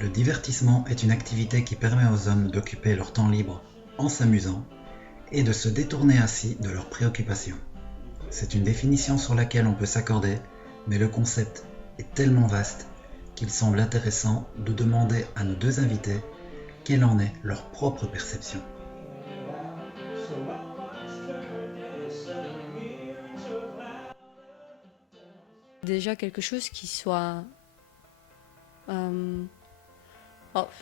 Le divertissement est une activité qui permet aux hommes d'occuper leur temps libre en s'amusant et de se détourner ainsi de leurs préoccupations. C'est une définition sur laquelle on peut s'accorder, mais le concept est tellement vaste qu'il semble intéressant de demander à nos deux invités quelle en est leur propre perception. Déjà quelque chose qui soit...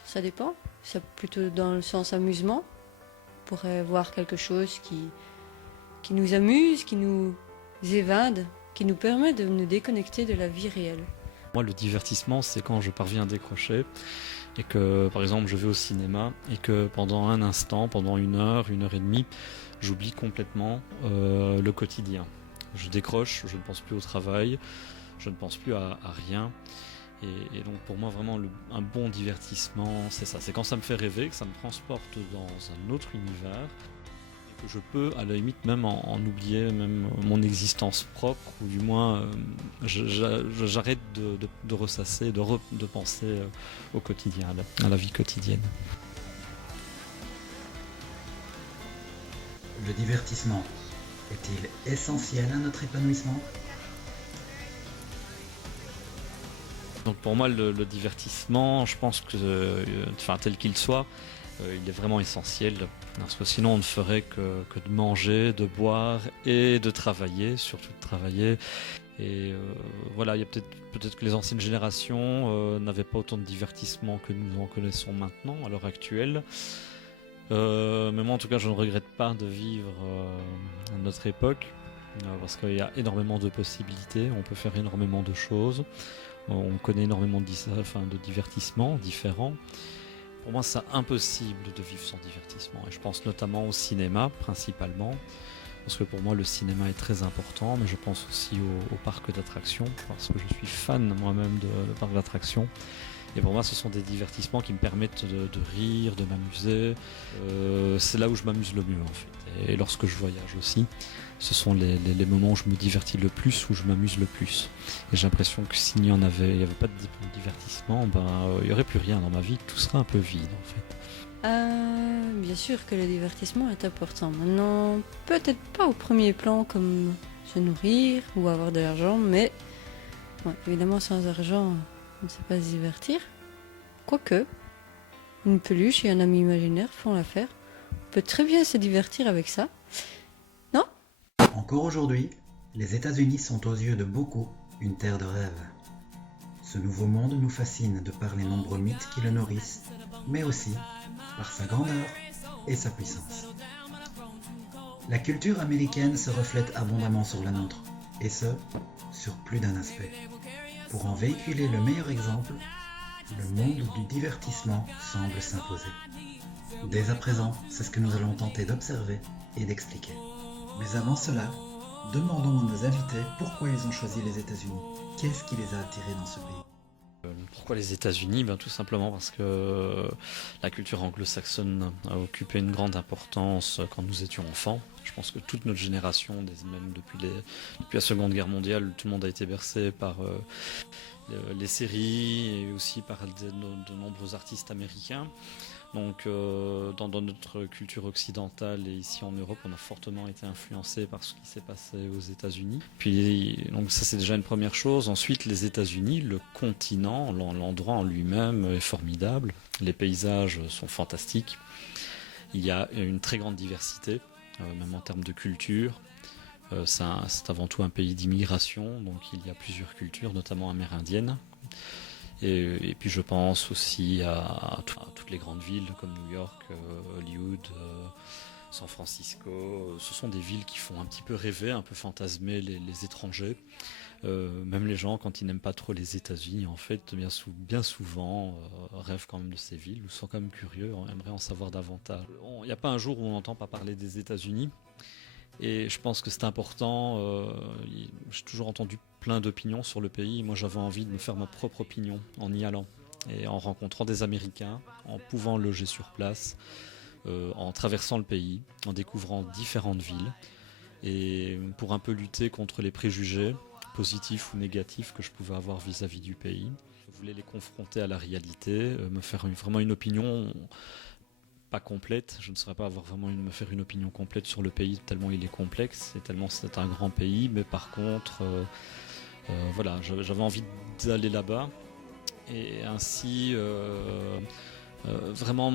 ça dépend. C'est plutôt dans le sens amusement. On pourrait voir quelque chose qui nous amuse, qui nous évade, qui nous permet de nous déconnecter de la vie réelle. Moi, le divertissement, c'est quand je parviens à décrocher et que, par exemple, je vais au cinéma et que pendant un instant, pendant une heure et demie, j'oublie complètement le quotidien. Je décroche, je ne pense plus au travail, je ne pense plus à rien. Et donc pour moi vraiment un bon divertissement c'est ça, c'est quand ça me fait rêver, que ça me transporte dans un autre univers et que je peux à la limite même en oublier même mon existence propre ou du moins j'arrête de ressasser, de penser au quotidien, à la vie quotidienne. Le divertissement est-il essentiel à notre épanouissement ? Donc pour moi, le divertissement, je pense que, tel qu'il soit, il est vraiment essentiel. Parce que sinon, on ne ferait que de manger, de boire et de travailler, surtout de travailler. Et voilà, il y a peut-être que les anciennes générations n'avaient pas autant de divertissement que nous en connaissons maintenant, à l'heure actuelle. Mais moi, en tout cas, je ne regrette pas de vivre à notre époque. Parce qu'il y a énormément de possibilités, on peut faire énormément de choses. On connaît énormément de divertissements différents. Pour moi, c'est impossible de vivre sans divertissement. Et je pense notamment au cinéma, principalement. Parce que pour moi, le cinéma est très important. Mais je pense aussi au parc d'attractions. Parce que je suis fan moi-même de parc d'attractions. Et pour moi, ce sont des divertissements qui me permettent de rire, de m'amuser. C'est là où je m'amuse le mieux, en fait. Et lorsque je voyage aussi, ce sont les moments où je me divertis le plus, où je m'amuse le plus. Et j'ai l'impression que s'il n'y avait pas de divertissement, il n'y aurait plus rien dans ma vie, tout serait un peu vide en fait. Bien sûr que le divertissement est important. Maintenant, peut-être pas au premier plan comme se nourrir ou avoir de l'argent, mais évidemment sans argent, on ne sait pas se divertir. Quoique, une peluche et un ami imaginaire font l'affaire. On peut très bien se divertir avec ça. Non ? Encore aujourd'hui, les États-Unis sont aux yeux de beaucoup une terre de rêve. Ce nouveau monde nous fascine de par les nombreux mythes qui le nourrissent, mais aussi par sa grandeur et sa puissance. La culture américaine se reflète abondamment sur la nôtre, et ce, sur plus d'un aspect. Pour en véhiculer le meilleur exemple, le monde du divertissement semble s'imposer. Dès à présent, c'est ce que nous allons tenter d'observer et d'expliquer. Mais avant cela, demandons à nos invités pourquoi ils ont choisi les États-Unis. Qu'est-ce qui les a attirés dans ce pays ? Pourquoi les États-Unis ? Tout simplement parce que la culture anglo-saxonne a occupé une grande importance quand nous étions enfants. Je pense que toute notre génération, même depuis la Seconde Guerre mondiale, tout le monde a été bercé par les séries et aussi par de nombreux artistes américains. Donc dans notre culture occidentale et ici en Europe, on a fortement été influencé par ce qui s'est passé aux États-Unis. Puis donc ça c'est déjà une première chose. Ensuite les États-Unis, le continent, l'endroit en lui-même est formidable. Les paysages sont fantastiques. Il y a une très grande diversité, même en termes de culture. C'est avant tout un pays d'immigration, donc il y a plusieurs cultures, notamment amérindiennes. Et puis je pense aussi à toutes les grandes villes comme New York, Hollywood, San Francisco. Ce sont des villes qui font un petit peu rêver, un peu fantasmer les étrangers. Même les gens, quand ils n'aiment pas trop les États-Unis, en fait, bien souvent rêvent quand même de ces villes, ou sont quand même curieux, on aimerait en savoir davantage. Il n'y a pas un jour où on n'entend pas parler des États-Unis. Et je pense que c'est important. J'ai toujours entendu plein d'opinions sur le pays. Moi, j'avais envie de me faire ma propre opinion en y allant et en rencontrant des Américains, en pouvant loger sur place, en traversant le pays, en découvrant différentes villes et pour un peu lutter contre les préjugés, positifs ou négatifs que je pouvais avoir vis-à-vis du pays. Je voulais les confronter à la réalité, me faire vraiment une opinion pas complète. Je ne saurais pas me faire une opinion complète sur le pays tellement il est complexe et tellement c'est un grand pays. Mais par contre, voilà, j'avais envie d'aller là-bas et ainsi vraiment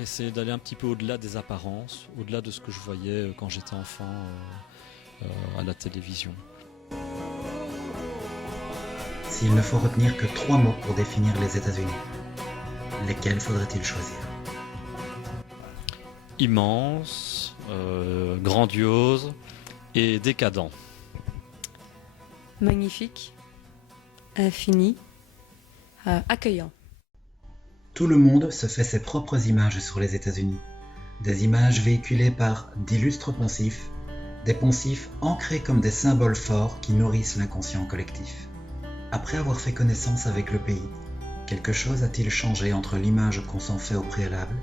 essayer d'aller un petit peu au-delà des apparences, au-delà de ce que je voyais quand j'étais enfant à la télévision. S'il ne faut retenir que 3 mots pour définir les États-Unis, lesquels faudrait-il choisir? Immense, grandiose et décadent. Magnifique, infini, accueillant. Tout le monde se fait ses propres images sur les États-Unis. Des images véhiculées par d'illustres poncifs, des poncifs ancrés comme des symboles forts qui nourrissent l'inconscient collectif. Après avoir fait connaissance avec le pays, quelque chose a-t-il changé entre l'image qu'on s'en fait au préalable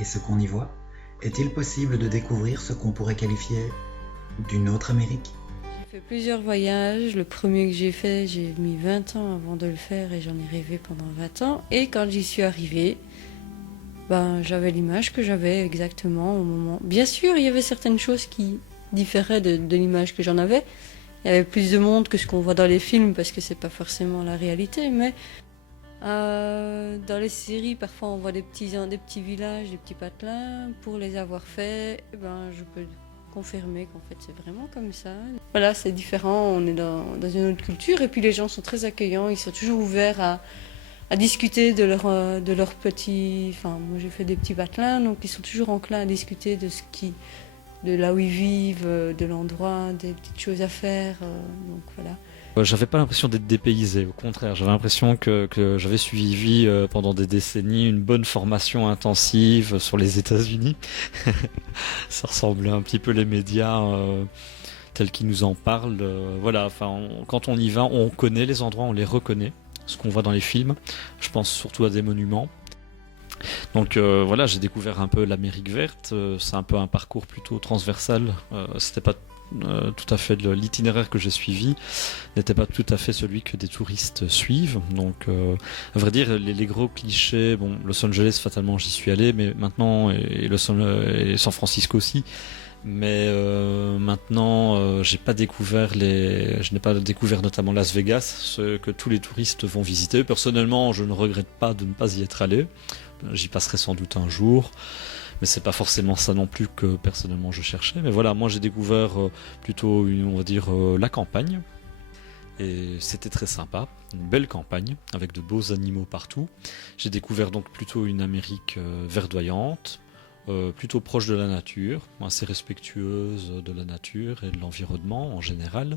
et ce qu'on y voit? Est-il possible de découvrir ce qu'on pourrait qualifier d'une autre Amérique? J'ai fait plusieurs voyages. Le premier que j'ai fait, j'ai mis 20 ans avant de le faire et j'en ai rêvé pendant 20 ans. Et quand j'y suis arrivée, j'avais l'image que j'avais exactement au moment. Bien sûr, il y avait certaines choses qui différaient de l'image que j'en avais. Il y avait plus de monde que ce qu'on voit dans les films parce que c'est pas forcément la réalité, mais dans les séries, parfois on voit des petits villages, des petits patelins. Pour les avoir faits, je peux confirmer qu'en fait c'est vraiment comme ça. Voilà, c'est différent, on est dans une autre culture et puis les gens sont très accueillants, ils sont toujours ouverts à discuter de leurs petits... Enfin, moi j'ai fait des petits patelins, donc ils sont toujours enclins à discuter de là où ils vivent, de l'endroit, des petites choses à faire, donc voilà. J'avais pas l'impression d'être dépaysé, au contraire, j'avais l'impression que j'avais suivi pendant des décennies une bonne formation intensive sur les États-Unis. Ça ressemblait un petit peu les médias tels qu'ils nous en parlent. Voilà, quand on y va, on connaît les endroits, on les reconnaît, ce qu'on voit dans les films. Je pense surtout à des monuments. Donc voilà, j'ai découvert un peu l'Amérique verte. C'est un peu un parcours plutôt transversal. C'était pas tout à fait l'itinéraire que j'ai suivi n'était pas tout à fait celui que des touristes suivent. Donc à vrai dire, les gros clichés, bon, Los Angeles fatalement j'y suis allé, mais maintenant et San Francisco aussi. Mais maintenant, je n'ai pas découvert notamment Las Vegas, ce que tous les touristes vont visiter. Personnellement, je ne regrette pas de ne pas y être allé. J'y passerai sans doute un jour, mais c'est pas forcément ça non plus que personnellement je cherchais. Mais voilà, moi j'ai découvert plutôt, on va dire, la campagne. Et c'était très sympa, une belle campagne avec de beaux animaux partout. J'ai découvert donc plutôt une Amérique verdoyante, plutôt proche de la nature, assez respectueuse de la nature et de l'environnement en général,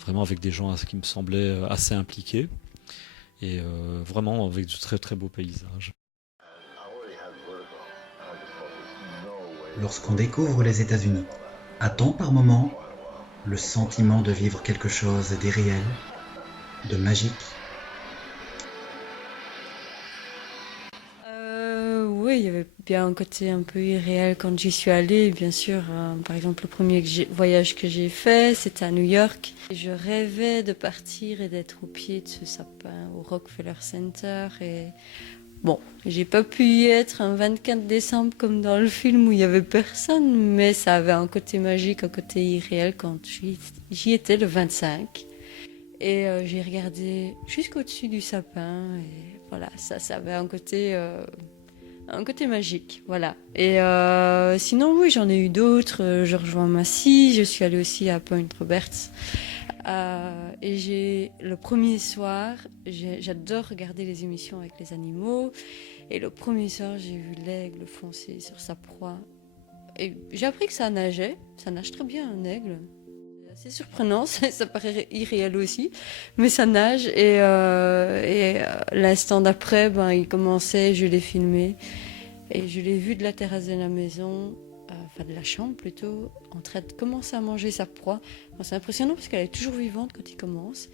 vraiment avec des gens qui me semblaient assez impliqués et vraiment avec de très très beaux paysages. Lorsqu'on découvre les États-Unis, a-t-on par moments le sentiment de vivre quelque chose d'irréel, de magique? Oui, il y avait bien un côté un peu irréel quand j'y suis allée, bien sûr. Par exemple, le premier voyage que j'ai fait, c'était à New York. Je rêvais de partir et d'être au pied de ce sapin au Rockefeller Center. Et bon, j'ai pas pu y être un 24 décembre comme dans le film où il y avait personne, mais ça avait un côté magique, un côté irréel quand j'y étais le 25. Et j'ai regardé jusqu'au-dessus du sapin et voilà, ça avait un côté magique, voilà. Et sinon, oui, j'en ai eu d'autres. Je rejoins Massy, je suis allée aussi à Point Roberts. Et le premier soir, j'adore regarder les émissions avec les animaux. Et le premier soir, j'ai vu l'aigle foncer sur sa proie. Et j'ai appris que ça nageait. Ça nage très bien, un aigle. C'est surprenant, ça paraît irréel aussi, mais ça nage. Et l'instant d'après, il commençait, je l'ai filmé. Et je l'ai vu de la terrasse de la maison, de la chambre plutôt, en train de commencer à manger sa proie. C'est impressionnant parce qu'elle est toujours vivante quand il commence.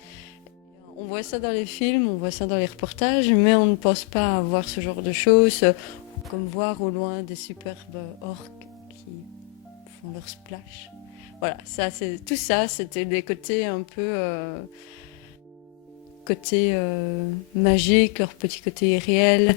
On voit ça dans les films, on voit ça dans les reportages, mais on ne pense pas à voir ce genre de choses, comme voir au loin des superbes orques qui font leur splash. Voilà, tout ça, c'était des côtés un peu côté magique, leur petit côté irréel.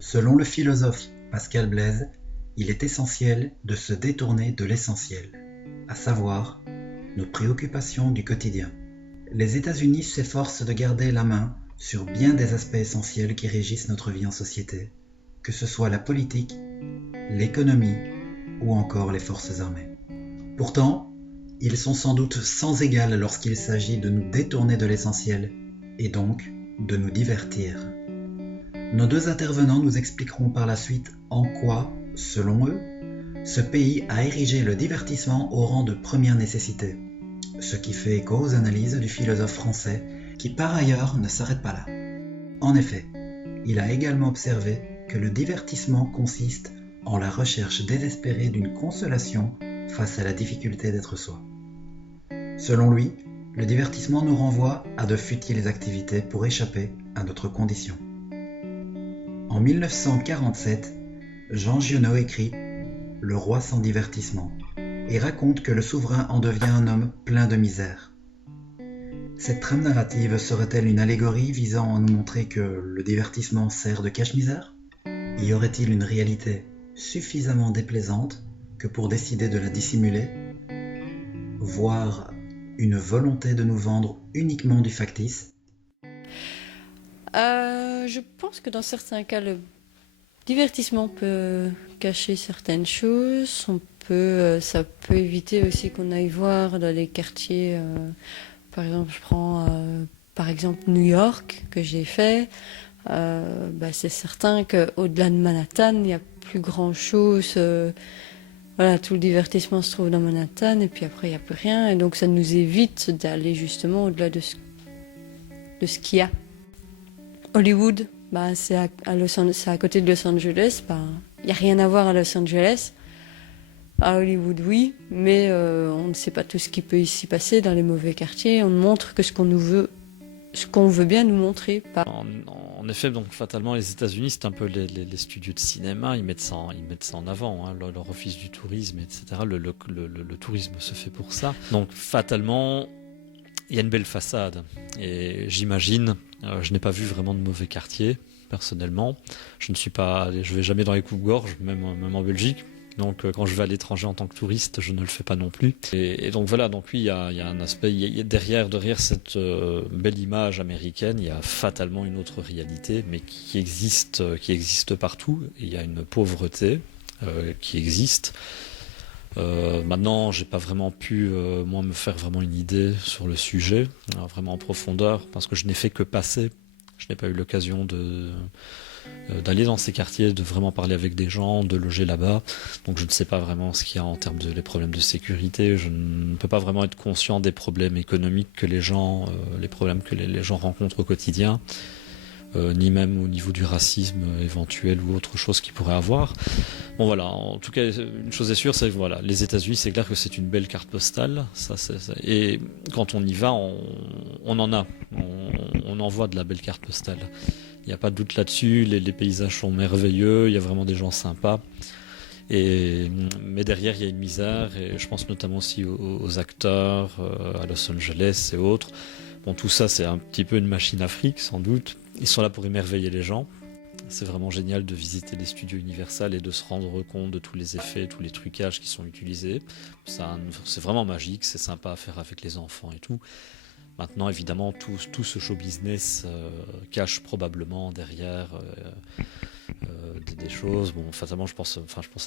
Selon le philosophe Pascal Blaise, il est essentiel de se détourner de l'essentiel, à savoir nos préoccupations du quotidien. Les États-Unis s'efforcent de garder la main sur bien des aspects essentiels qui régissent notre vie en société, que ce soit la politique, l'économie ou encore les forces armées. Pourtant, ils sont sans doute sans égal lorsqu'il s'agit de nous détourner de l'essentiel et donc de nous divertir. Nos deux intervenants nous expliqueront par la suite en quoi, selon eux, ce pays a érigé le divertissement au rang de première nécessité, ce qui fait écho aux analyses du philosophe français qui par ailleurs ne s'arrête pas là. En effet, il a également observé que le divertissement consiste en la recherche désespérée d'une consolation face à la difficulté d'être soi. Selon lui, le divertissement nous renvoie à de futiles activités pour échapper à notre condition. En 1947, Jean Giono écrit « Le roi sans divertissement » et raconte que le souverain en devient un homme plein de misère. Cette trame narrative serait-elle une allégorie visant à nous montrer que le divertissement sert de cache-misère ? Y aurait-il une réalité suffisamment déplaisante que pour décider de la dissimuler, voire une volonté de nous vendre uniquement du factice ? Je pense que dans certains cas, le divertissement peut cacher certaines choses. Ça peut éviter aussi qu'on aille voir dans les quartiers. Par exemple, je prends par exemple New York que j'ai fait. C'est certain qu'au-delà de Manhattan, il n'y a plus grand-chose. Voilà, tout le divertissement se trouve dans Manhattan et puis après il n'y a plus rien. Et donc ça nous évite d'aller justement au-delà de ce qu'il y a. Hollywood, c'est à côté de Los Angeles. Il n'y a rien à voir à Los Angeles. À Hollywood, oui, mais on ne sait pas tout ce qui peut ici passer dans les mauvais quartiers. On ne montre que ce qu'on veut bien nous montrer. En effet, donc fatalement, les États-Unis, c'est un peu les studios de cinéma. Ils mettent ça en avant, hein, leur office du tourisme, etc. Le tourisme se fait pour ça. Donc fatalement, il y a une belle façade. Et j'imagine, je n'ai pas vu vraiment de mauvais quartiers, personnellement. Je vais jamais dans les coupes-gorges, même en Belgique. Donc quand je vais à l'étranger en tant que touriste, je ne le fais pas non plus. Et donc voilà, donc oui, il y a un aspect, derrière cette belle image américaine, il y a fatalement une autre réalité, mais qui existe partout. Et il y a une pauvreté qui existe. Maintenant, j'ai pas vraiment pu moi me faire vraiment une idée sur le sujet, vraiment en profondeur, parce que je n'ai fait que passer. Je n'ai pas eu l'occasion d'aller dans ces quartiers, de vraiment parler avec des gens, de loger là-bas. Donc je ne sais pas vraiment ce qu'il y a en termes de les problèmes de sécurité. Je ne peux pas vraiment être conscient des problèmes économiques que les problèmes que les gens rencontrent au quotidien. ni même au niveau du racisme éventuel ou autre chose qu'il pourrait avoir. Bon voilà, en tout cas, une chose est sûre, c'est que voilà, les États-Unis, c'est clair que c'est une belle carte postale. Et quand on y va, on en a. On en voit de la belle carte postale. Il n'y a pas de doute là-dessus, les paysages sont merveilleux, il y a vraiment des gens sympas. Mais derrière, il y a une misère, et je pense notamment aussi aux acteurs à Los Angeles et autres. Bon, tout ça, c'est un petit peu une machine à fric, sans doute. Ils sont là pour émerveiller les gens. C'est vraiment génial de visiter les studios Universal et de se rendre compte de tous les effets, tous les trucages qui sont utilisés. C'est vraiment magique, c'est sympa à faire avec les enfants et tout. Maintenant, évidemment, tout ce show business cache probablement derrière des choses. Bon, fatalement, je pense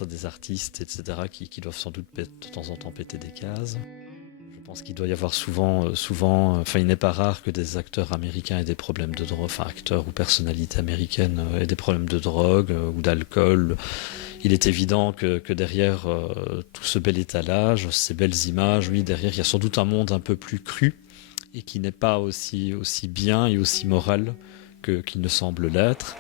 à des artistes, etc., qui doivent sans doute de temps en temps péter des cases. Je pense qu'il doit y avoir souvent, il n'est pas rare que des acteurs américains aient des problèmes de drogue, acteurs ou personnalités américaines aient des problèmes de drogue ou d'alcool. Il est évident que derrière tout ce bel étalage, ces belles images, oui, derrière, il y a sans doute un monde un peu plus cru et qui n'est pas aussi bien et aussi moral qu'il ne semble l'être.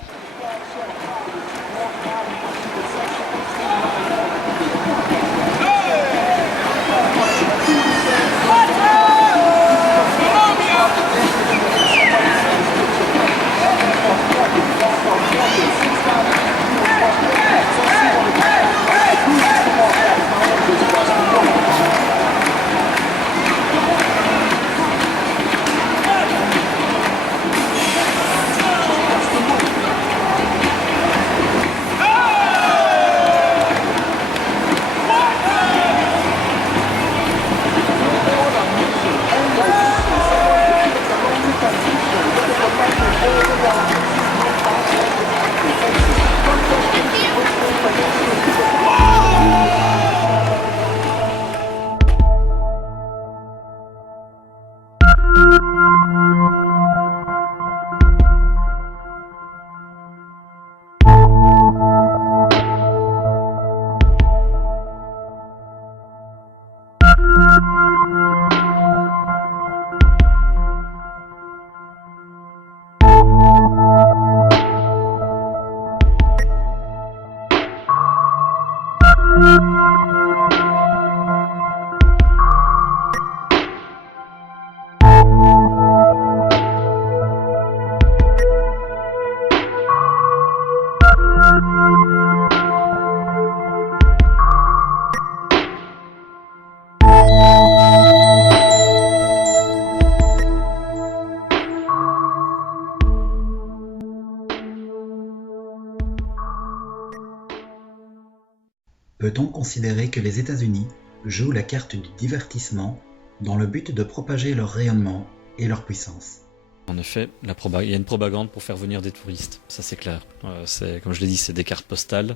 Peut-on considérer que les États-Unis jouent la carte du divertissement dans le but de propager leur rayonnement et leur puissance? En effet, il y a une propagande pour faire venir des touristes, ça c'est clair. Comme je l'ai dit, c'est des cartes postales.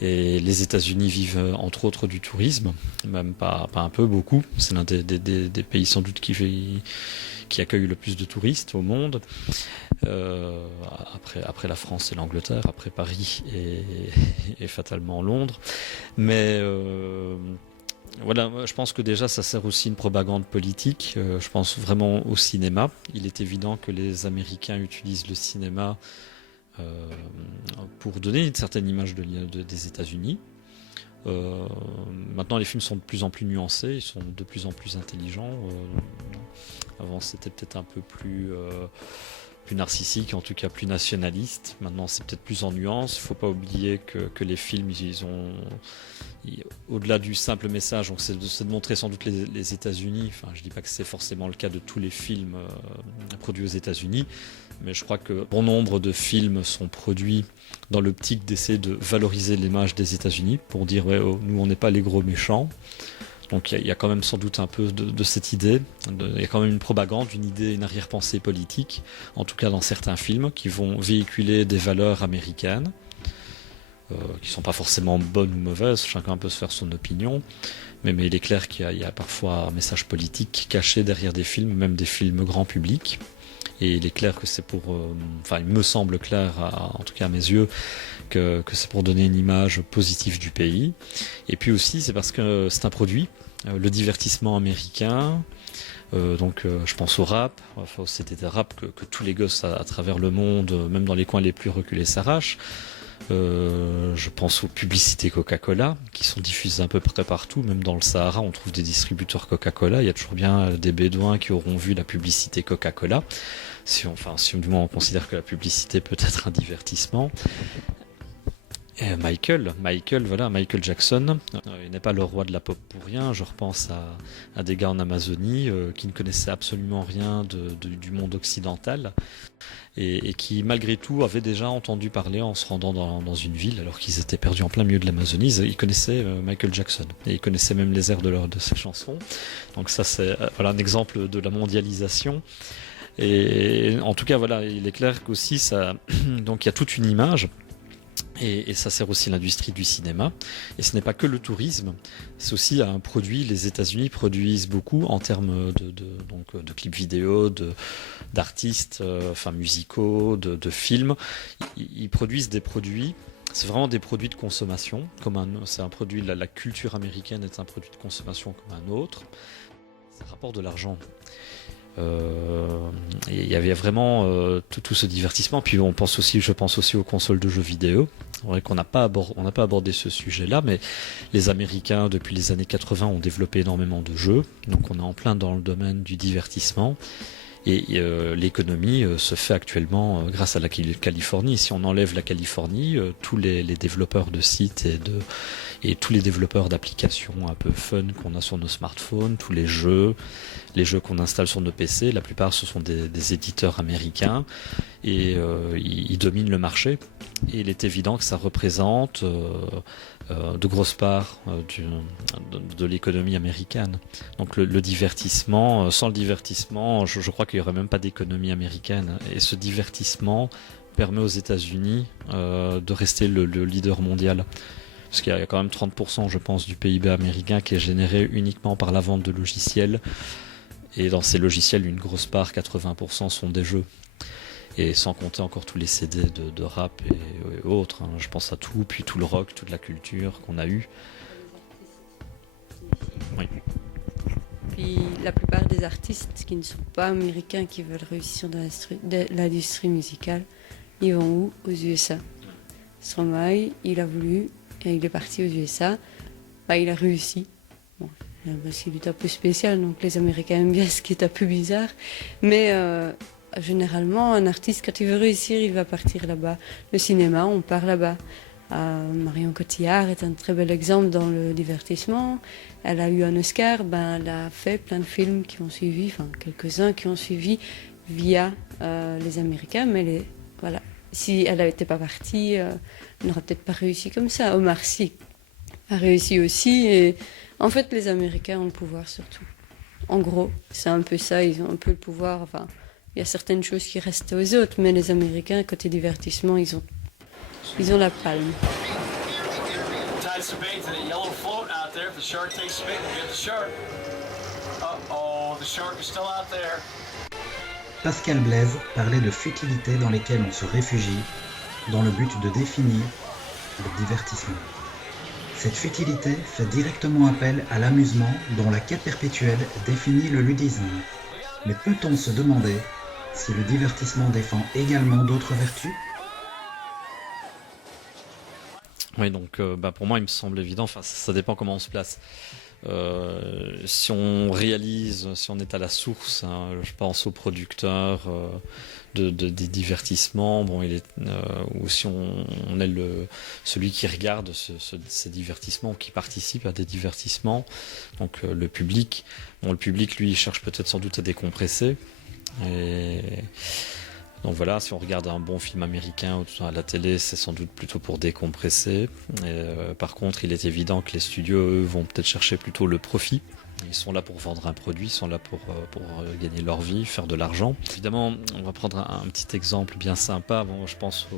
Et les États-Unis vivent entre autres du tourisme, même pas un peu, beaucoup. C'est l'un des pays sans doute qui accueille le plus de touristes au monde. Après la France et l'Angleterre, après Paris et fatalement Londres. Mais voilà, je pense que déjà ça sert aussi une propagande politique. Je pense vraiment au cinéma. Il est évident que les Américains utilisent le cinéma pour donner une certaine image des États-Unis. Maintenant, les films sont de plus en plus nuancés, ils sont de plus en plus intelligents. Avant, c'était peut-être un peu plus narcissique, en tout cas plus nationaliste. Maintenant, c'est peut-être plus en nuances. Il ne faut pas oublier que les films, au-delà du simple message, c'est de montrer sans doute les États-Unis. Enfin, je ne dis pas que c'est forcément le cas de tous les films produits aux États-Unis, mais je crois que bon nombre de films sont produits dans l'optique d'essayer de valoriser l'image des États-Unis pour dire ouais, oh, nous on n'est pas les gros méchants. Donc il y a quand même sans doute un peu de cette idée. Il y a quand même une propagande, une idée, une arrière-pensée politique, en tout cas dans certains films, qui vont véhiculer des valeurs américaines, qui ne sont pas forcément bonnes ou mauvaises, chacun peut se faire son opinion, mais il est clair qu'il y a parfois un message politique caché derrière des films, même des films grand public. Et il est clair que c'est il me semble clair, en tout cas à mes yeux, que c'est pour donner une image positive du pays. Et puis aussi, c'est parce que c'est un produit, le divertissement américain, Je pense au rap, enfin, c'était des rap que tous les gosses à travers le monde, même dans les coins les plus reculés, s'arrachent. Je pense aux publicités Coca-Cola qui sont diffusées à peu près partout, même dans le Sahara on trouve des distributeurs Coca-Cola, il y a toujours bien des bédouins qui auront vu la publicité Coca-Cola, si du moins on considère que la publicité peut être un divertissement. Et Michael Jackson, il n'est pas le roi de la pop pour rien. Je repense à des gars en Amazonie qui ne connaissaient absolument rien du monde occidental et qui malgré tout avaient déjà entendu parler en se rendant dans une ville alors qu'ils étaient perdus en plein milieu de l'Amazonie. Ils connaissaient Michael Jackson et ils connaissaient même les airs de ses chansons. Donc ça c'est un exemple de la mondialisation. Et en tout cas voilà, il est clair qu'aussi ça, donc il y a toute une image. Et ça sert aussi l'industrie du cinéma. Et ce n'est pas que le tourisme, c'est aussi un produit. Les États-Unis produisent beaucoup en termes de clips vidéo, d'artistes, musicaux, de films. Ils produisent des produits. C'est vraiment des produits de consommation. C'est un produit. La culture américaine est un produit de consommation comme un autre. Ça rapporte de l'argent. Il y avait vraiment tout ce divertissement. Puis je pense aussi aux consoles de jeux vidéo. C'est vrai qu'on n'a pas abordé ce sujet-là, mais les Américains depuis les années 80 ont développé énormément de jeux. Donc on est en plein dans le domaine du divertissement. Et l'économie se fait actuellement grâce à la Californie. Si on enlève la Californie, tous les développeurs de sites et tous les développeurs d'applications un peu fun qu'on a sur nos smartphones, tous les jeux qu'on installe sur nos PC, la plupart ce sont des éditeurs américains et ils dominent le marché. Et il est évident que ça représente de grosses parts de l'économie américaine. Donc le divertissement, sans le divertissement, je crois qu'il n'y aurait même pas d'économie américaine. Et ce divertissement permet aux États-Unis de rester le leader mondial. Parce qu'il y a quand même 30%, je pense, du PIB américain qui est généré uniquement par la vente de logiciels. Et dans ces logiciels, une grosse part, 80%, sont des jeux. Et sans compter encore tous les CD de rap et autres. Je pense à tout, puis tout le rock, toute la culture qu'on a eue. Oui. Puis la plupart des artistes qui ne sont pas américains, qui veulent réussir dans l'industrie musicale, ils vont où? Aux USA. Stromae, il a voulu, et il est parti aux USA. Il a réussi. Bon, parce qu'il est un peu spécial, donc les Américains aiment bien ce qui est un peu bizarre. Mais généralement, un artiste, quand il veut réussir, il va partir là-bas. Le cinéma, on part là-bas. Marion Cotillard est un très bel exemple dans le divertissement. Elle a eu un Oscar, elle a fait plein de films qui ont suivi, quelques-uns qui ont suivi via les Américains, mais voilà. Si elle n'était pas partie, elle n'aurait peut-être pas réussi comme ça. Omar Sy a réussi aussi, et en fait, les Américains ont le pouvoir surtout. En gros, c'est un peu ça, ils ont un peu le pouvoir. Il y a certaines choses qui restent aux autres, mais les Américains, côté divertissement, ils ont la palme. Pascal Blaise parlait de futilités dans lesquelles on se réfugie, dans le but de définir le divertissement. Cette futilité fait directement appel à l'amusement dont la quête perpétuelle définit le ludisme. Mais peut-on se demander si le divertissement défend également d'autres vertus ? Oui, donc pour moi il me semble évident, ça dépend comment on se place. Si on est à la source, je pense aux producteurs des divertissements, ou si on est celui qui regarde ces divertissements, qui participe à des divertissements, donc le public. Le public, lui, il cherche peut-être sans doute à décompresser. Et donc voilà, si on regarde un bon film américain à la télé, c'est sans doute plutôt pour décompresser. Par contre, il est évident que les studios, eux, vont peut-être chercher plutôt le profit. Ils sont là pour vendre un produit, ils sont là pour gagner leur vie, faire de l'argent. Évidemment, on va prendre un petit exemple bien sympa. Je pense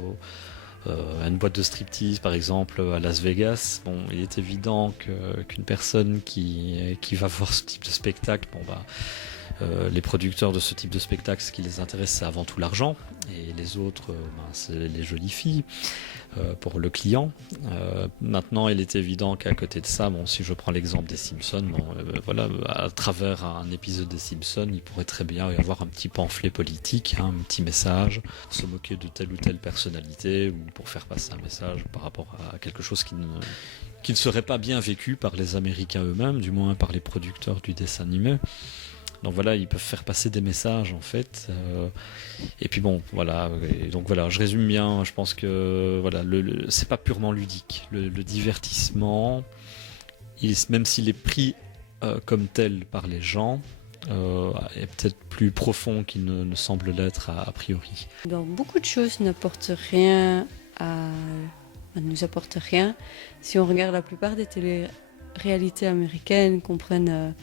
à une boîte de striptease, par exemple, à Las Vegas. Il est évident qu'une personne qui va voir ce type de spectacle, les producteurs de ce type de spectacle, ce qui les intéresse, c'est avant tout l'argent, et les autres, c'est les jolies filles. pour le client. Maintenant, il est évident qu'à côté de ça, bon, si je prends l'exemple des Simpsons, bon, voilà, à travers un épisode des Simpsons, il pourrait très bien y avoir un petit pamphlet politique, hein, un petit message, se moquer de telle ou telle personnalité, ou pour faire passer un message par rapport à quelque chose qui ne serait pas bien vécu par les Américains eux-mêmes, du moins par les producteurs du dessin animé. Donc voilà, ils peuvent faire passer des messages en fait. Et puis bon, voilà. Et donc voilà, je résume bien. Je pense que voilà, c'est pas purement ludique. Le divertissement, même s'il est pris comme tel par les gens, est peut-être plus profond qu'il ne semble l'être a priori. Donc beaucoup de choses n'apportent rien nous apportent rien. Si on regarde la plupart des télé-réalités américaines, qu'on prenne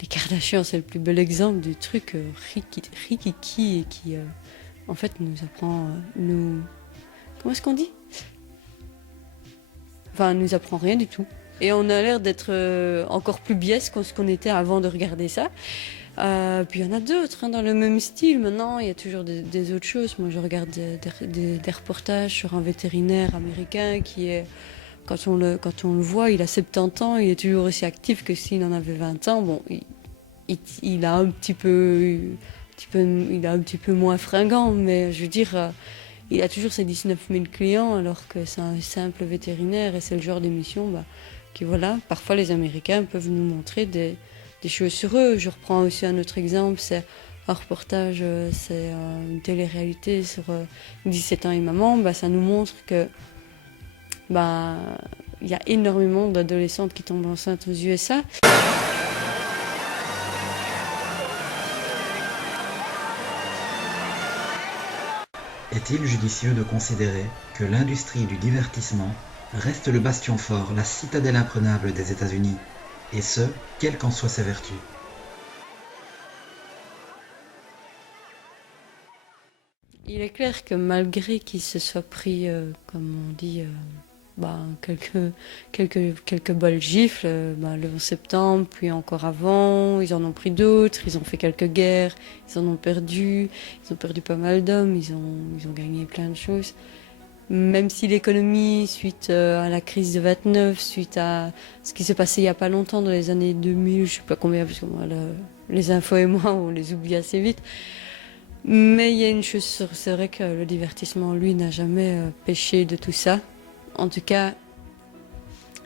les Kardashians, c'est le plus bel exemple du truc rikiki et qui en fait nous apprend comment est-ce qu'on dit, enfin nous apprend rien du tout, et on a l'air d'être encore plus biaise que ce qu'on était avant de regarder ça. Puis il y en a d'autres dans le même style. Maintenant il y a toujours des autres choses. Moi je regarde des reportages sur un vétérinaire américain qui est, quand on le voit, il a 70 ans, il est toujours aussi actif que s'il en avait 20 ans. Bon, il a un petit peu moins fringant, mais je veux dire, il a toujours ses 19 000 clients, alors que c'est un simple vétérinaire, et c'est le genre d'émission qui, voilà, parfois les Américains peuvent nous montrer des choses sur eux. Je reprends aussi un autre exemple, c'est un reportage, c'est une télé-réalité sur 17 ans et maman. Ça nous montre que il y a énormément d'adolescentes qui tombent enceintes aux USA. Est-il judicieux de considérer que l'industrie du divertissement reste le bastion fort, la citadelle imprenable des États-Unis, et ce, quelles qu'en soient ses vertus? Il est clair que malgré qu'ils se soient pris, comme on dit, quelques bonnes gifles, le 11 septembre, puis encore avant, ils en ont pris d'autres, ils ont fait quelques guerres, ils ont perdu pas mal d'hommes, ils ont gagné plein de choses. Même si l'économie, suite à la crise de 29, suite à ce qui s'est passé il n'y a pas longtemps, dans les années 2000, je ne sais pas combien, parce que moi, les infos et moi, on les oublie assez vite. Mais il y a une chose sûre, c'est vrai que le divertissement, lui, n'a jamais péché de tout ça. En tout cas,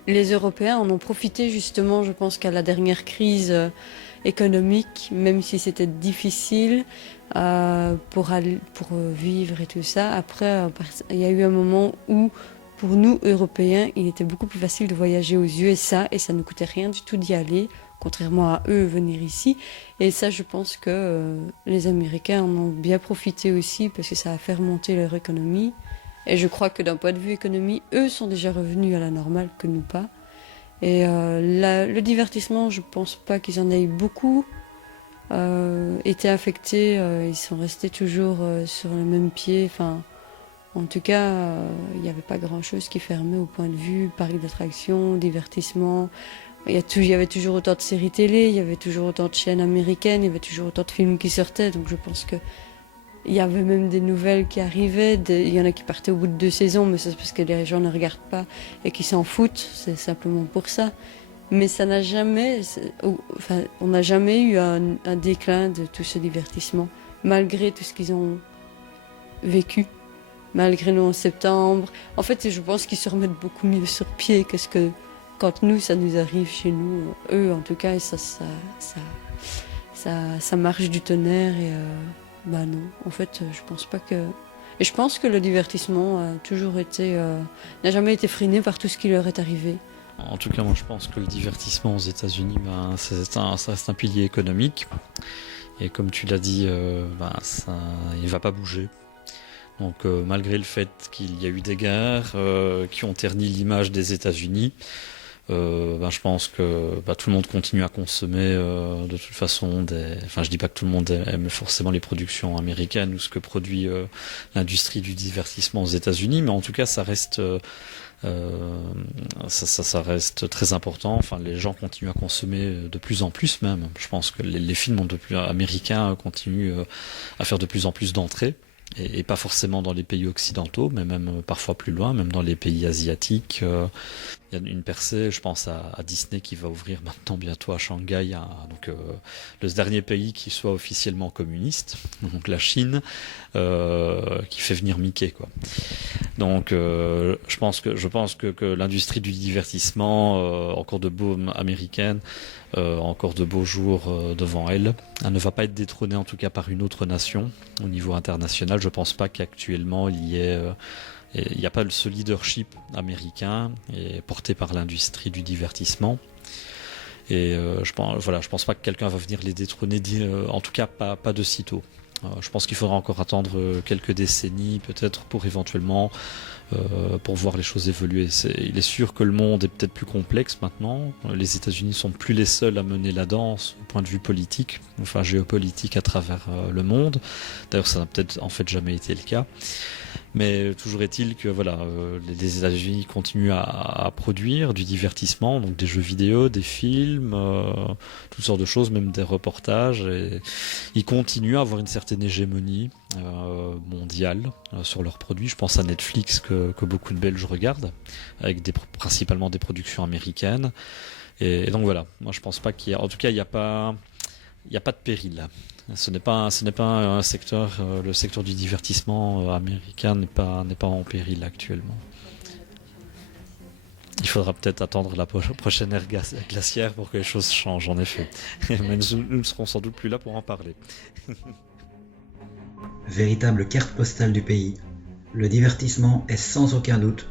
les Européens en ont profité justement, je pense qu'à la dernière crise économique, même si c'était difficile pour vivre et tout ça. Après, il y a eu un moment où, pour nous, Européens, il était beaucoup plus facile de voyager aux USA et ça ne coûtait rien du tout d'y aller, contrairement à eux venir ici. Et ça, je pense que les Américains en ont bien profité aussi parce que ça a fait remonter leur économie. Et je crois que d'un point de vue économie, eux sont déjà revenus à la normale, que nous pas. Et le divertissement, je pense pas qu'ils en aient beaucoup été affectés. Ils sont restés toujours sur le même pied. Enfin, en tout cas, il n'y avait pas grand-chose qui fermait au point de vue parc d'attractions, divertissement. Il y avait toujours autant de séries télé, il y avait toujours autant de chaînes américaines, il y avait toujours autant de films qui sortaient. Donc je pense que il y avait même des nouvelles qui arrivaient, il y en a qui partaient au bout de 2 saisons, mais c'est parce que les gens ne regardent pas et qui s'en foutent, c'est simplement pour ça. Mais ça n'a jamais, on n'a jamais eu un déclin de tout ce divertissement, malgré tout ce qu'ils ont vécu, malgré le 11 septembre. En fait, je pense qu'ils se remettent beaucoup mieux sur pied que ce que, quand nous, ça nous arrive chez nous. Eux, en tout cas, ça marche du tonnerre et... non, en fait, je pense pas que... Et je pense que le divertissement n'a jamais été freiné par tout ce qui leur est arrivé. En tout cas, moi je pense que le divertissement aux États-Unis, ça reste un pilier économique. Et comme tu l'as dit, il va pas bouger. Donc malgré le fait qu'il y a eu des guerres qui ont terni l'image des États-Unis, je pense que tout le monde continue à consommer de toute façon je dis pas que tout le monde aime forcément les productions américaines ou ce que produit l'industrie du divertissement aux États-Unis, mais en tout cas ça reste ça reste très important. Enfin, les gens continuent à consommer de plus en plus même. Je pense que les films américains continuent à faire de plus en plus d'entrées. et pas forcément dans les pays occidentaux, mais même parfois plus loin, même dans les pays asiatiques. Il y a une percée, je pense à Disney qui va ouvrir maintenant bientôt à Shanghai, le dernier pays qui soit officiellement communiste, donc la Chine, qui fait venir Mickey, quoi. Donc je pense que l'industrie du divertissement, encore de beaux américaine, encore de beaux jours devant elle. Elle ne va pas être détrônée en tout cas par une autre nation au niveau international. Je pense pas qu'actuellement il n'y a pas ce leadership américain porté par l'industrie du divertissement. Et je pense pas que quelqu'un va venir les détrôner, en tout cas pas de sitôt. Je pense qu'il faudra encore attendre quelques décennies peut-être pour éventuellement pour voir les choses évoluer. Il est sûr que le monde est peut-être plus complexe maintenant. Les États-Unis sont plus les seuls à mener la danse au point de vue politique, enfin géopolitique à travers le monde. D'ailleurs, ça n'a peut-être en fait jamais été le cas. Mais toujours est-il que les États-Unis continuent à produire du divertissement, donc des jeux vidéo, des films, toutes sortes de choses, même des reportages. Et ils continuent à avoir une certaine hégémonie mondiale sur leurs produits. Je pense à Netflix que beaucoup de Belges regardent, avec principalement des productions américaines. Et donc voilà, moi je pense pas qu'il y a, en tout cas il n'y a pas de péril. Ce n'est pas un secteur, le secteur du divertissement américain n'est pas en péril actuellement. Il faudra peut-être attendre la prochaine ère glaciaire pour que les choses changent, en effet. Mais nous ne serons sans doute plus là pour en parler. Véritable carte postale du pays, le divertissement est sans aucun doute,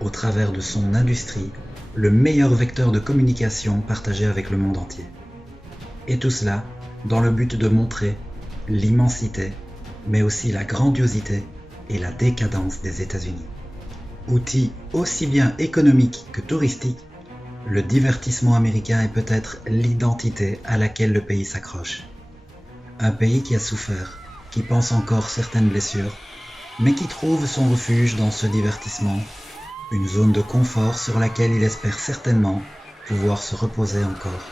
au travers de son industrie, le meilleur vecteur de communication partagé avec le monde entier. Et tout cela dans le but de montrer l'immensité, mais aussi la grandiosité et la décadence des États-Unis. Outil aussi bien économique que touristique, le divertissement américain est peut-être l'identité à laquelle le pays s'accroche. Un pays qui a souffert, qui pense encore certaines blessures, mais qui trouve son refuge dans ce divertissement, une zone de confort sur laquelle il espère certainement pouvoir se reposer encore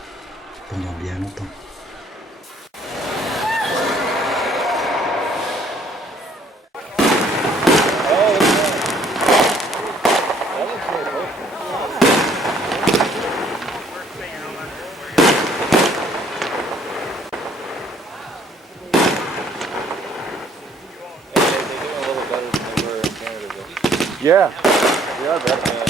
pendant bien longtemps. Yeah, definitely.